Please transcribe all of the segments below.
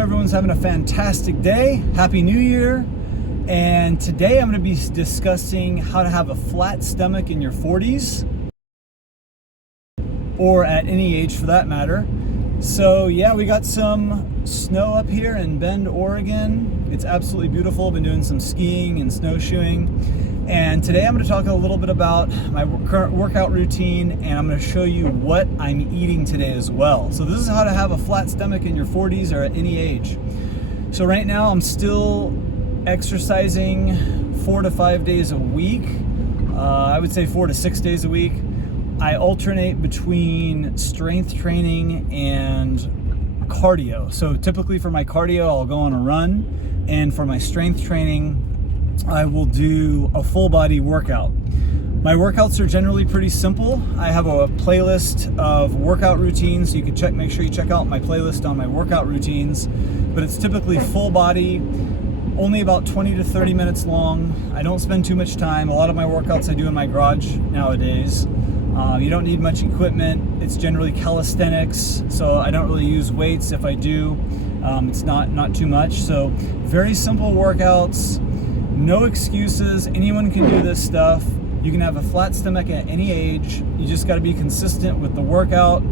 everyone's having a fantastic day. Happy New Year. And today I'm going to be discussing how to have a flat stomach in your 40s, or at any age for that matter. So yeah, we got some snow up here in Bend, Oregon. It's absolutely beautiful. I've been doing some skiing and snowshoeing. And today I'm going to talk a little bit about my current workout routine, and I'm going to show you what I'm eating today as well. So this is how to have a flat stomach in your 40s or at any age. So right now I'm still exercising 4 to 5 days a week. I would say 4 to 6 days a week. I alternate between strength training and cardio. So typically for my cardio, I'll go on a run, and for my strength training, I will do a full body workout. My workouts are generally pretty simple. I have a playlist of workout routines, so you can make sure you check out my playlist on my workout routines, but it's typically full body, only about 20 to 30 minutes long. I don't spend too much time. A lot of my workouts I do in my garage nowadays. You don't need much equipment. It's generally calisthenics, so I don't really use weights. If I do, it's not too much. So very simple workouts, no excuses. Anyone can do this stuff. You can have a flat stomach at any age. You just got to be consistent with the workout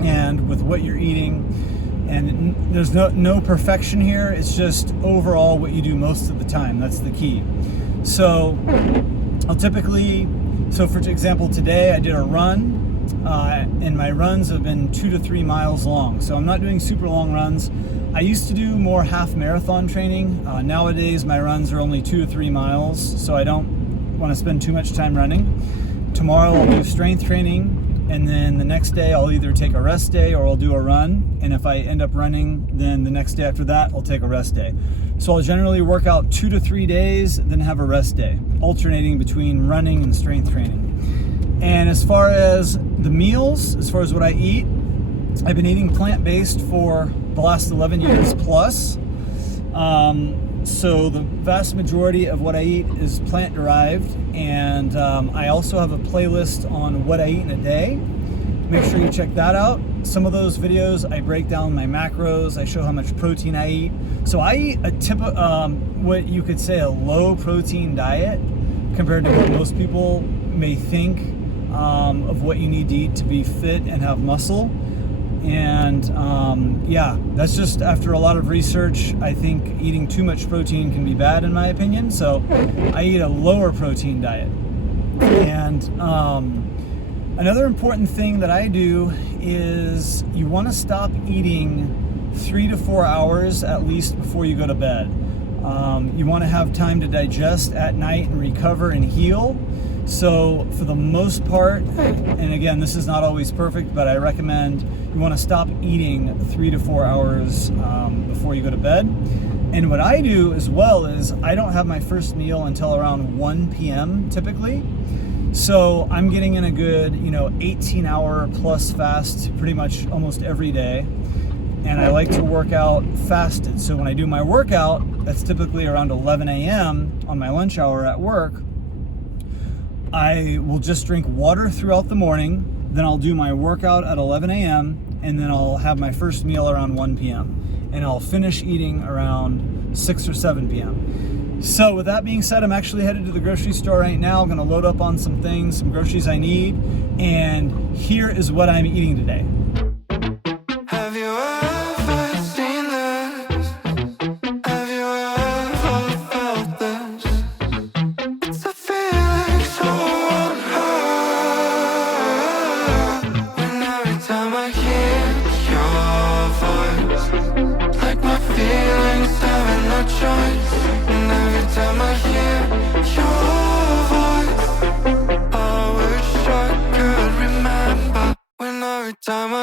and with what you're eating. And there's no perfection here. It's just overall what you do most of the time. That's the key. So so for example, today I did a run, and my runs have been 2 to 3 miles long. So I'm not doing super long runs. I used to do more half marathon training. Nowadays my runs are only 2 to 3 miles, so I don't want to spend too much time running. Tomorrow I'll do strength training, and then the next day I'll either take a rest day or I'll do a run. And if I end up running, then the next day after that I'll take a rest day. So I'll generally work out 2 to 3 days, then have a rest day, alternating between running and strength training. And as far as the meals, as far as what I eat, I've been eating plant-based for the last 11 years plus. So the vast majority of what I eat is plant-derived, and I also have a playlist on what I eat in a day. Make sure you check that out. Some of those videos I break down my macros. I show how much protein I eat. So I eat what you could say a low protein diet compared to what most people may think of what you need to eat to be fit and have muscle. And yeah, that's just after a lot of research. I think eating too much protein can be bad in my opinion. So I eat a lower protein diet. And another important thing that I do is you want to stop eating 3 to 4 hours at least before you go to bed. You want to have time to digest at night and recover and heal. So for the most part, and again, this is not always perfect, but I recommend you want to stop eating 3 to 4 hours before you go to bed. And what I do as well is I don't have my first meal until around 1 p.m. typically. So I'm getting in a good, 18-hour plus fast pretty much almost every day. And I like to work out fasted. So when I do my workout, that's typically around 11 a.m. on my lunch hour at work. I will just drink water throughout the morning, then I'll do my workout at 11 a.m., and then I'll have my first meal around 1 p.m. And I'll finish eating around 6 or 7 p.m. So with that being said, I'm actually headed to the grocery store right now. I'm gonna load up on some things, some groceries I need, and here is what I'm eating today. Have you ever seen this? Have you ever felt this? It's a feeling so unheard. When every time I hear your voice, like my feelings having no choice. And every time I hear your voice, I wish I could remember. When every time I